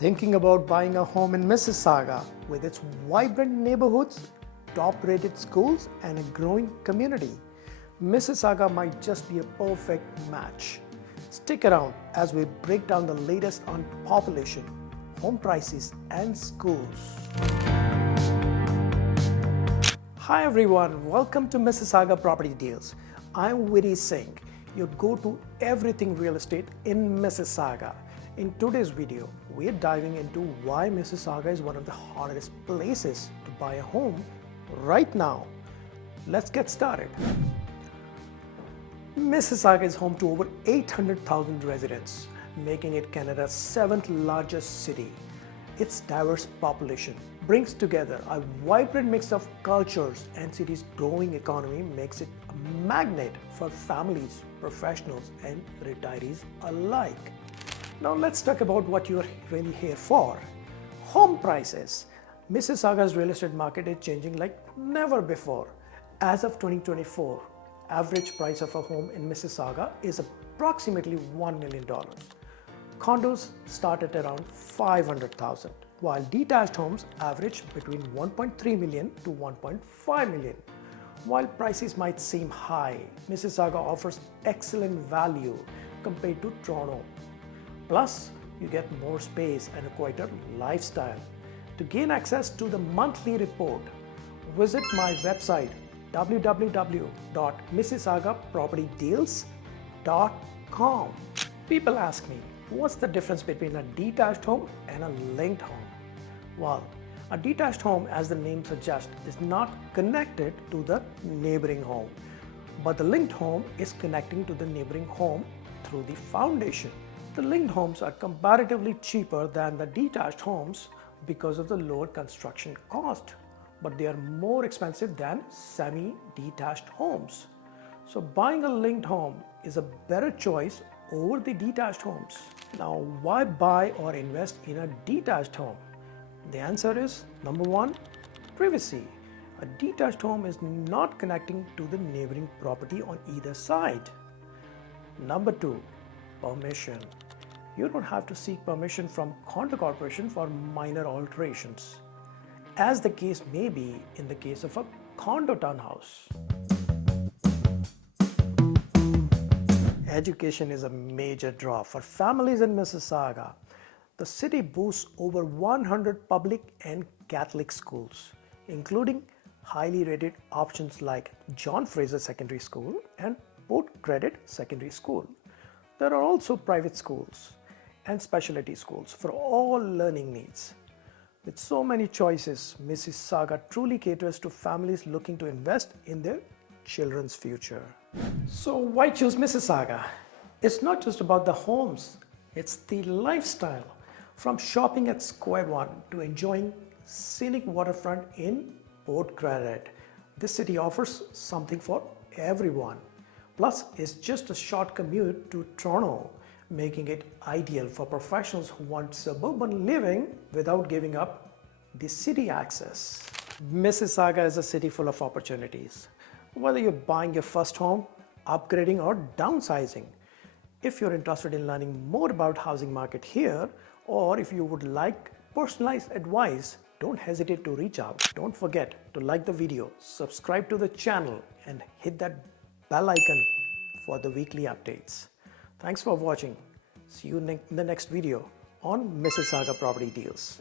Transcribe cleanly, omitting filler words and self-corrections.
Thinking about buying a home in Mississauga with its vibrant neighborhoods, top-rated schools, and a growing community? Mississauga might just be a perfect match. Stick around as we break down the latest on population, home prices, and schools. Hi everyone, welcome to Mississauga Property Deals. I'm Vidi Singh, your go-to everything real estate in Mississauga. In today's video, we are diving into why Mississauga is one of the hottest places to buy a home right now. Let's get started. Mississauga is home to over 800,000 residents, making it Canada's 7th largest city. Its diverse population brings together a vibrant mix of cultures, and city's growing economy makes it a magnet for families, professionals, and retirees alike. Now let's talk about what you're really here for. Home prices. Mississauga's real estate market is changing like never before. As of 2024, average price of a home in Mississauga is approximately $1 million. Condos start at around $500,000, while detached homes average between $1.3 million to $1.5 million. While prices might seem high, Mississauga offers excellent value compared to Toronto. Plus, you get more space and a quieter lifestyle. To gain access to the monthly report, visit my website www.mississaugapropertydeals.com. People ask me, what's the difference between a detached home and a linked home? Well, a detached home, as the name suggests, is not connected to the neighboring home, but the linked home is connecting to the neighboring home through the foundation. The linked homes are comparatively cheaper than the detached homes because of the lower construction cost, but they are more expensive than semi-detached homes. So buying a linked home is a better choice over the detached homes. Now, why buy or invest in a detached home? The answer is, number one, privacy. A detached home is not connecting to the neighboring property on either side. Number two, permission. You don't have to seek permission from Condo Corporation for minor alterations, as the case may be in the case of a condo townhouse. Education is a major draw for families in Mississauga. The city boasts over 100 public and Catholic schools, including highly rated options like John Fraser Secondary School and Port Credit Secondary School. There are also private schools and specialty schools for all learning needs. With so many choices, Mississauga truly caters to families looking to invest in their children's future. So why choose Mississauga? It's not just about the homes, it's the lifestyle. From shopping at Square One to enjoying scenic waterfront in Port Credit, this city offers something for everyone. Plus, it's just a short commute to Toronto, making it ideal for professionals who want suburban living without giving up the city access. Mississauga is a city full of opportunities. Whether you're buying your first home, upgrading, or downsizing. If you're interested in learning more about housing market here, or if you would like personalized advice, don't hesitate to reach out. Don't forget to like the video, subscribe to the channel, and hit that bell icon for the weekly updates. Thanks for watching. See you in the next video on Mississauga Property Deals.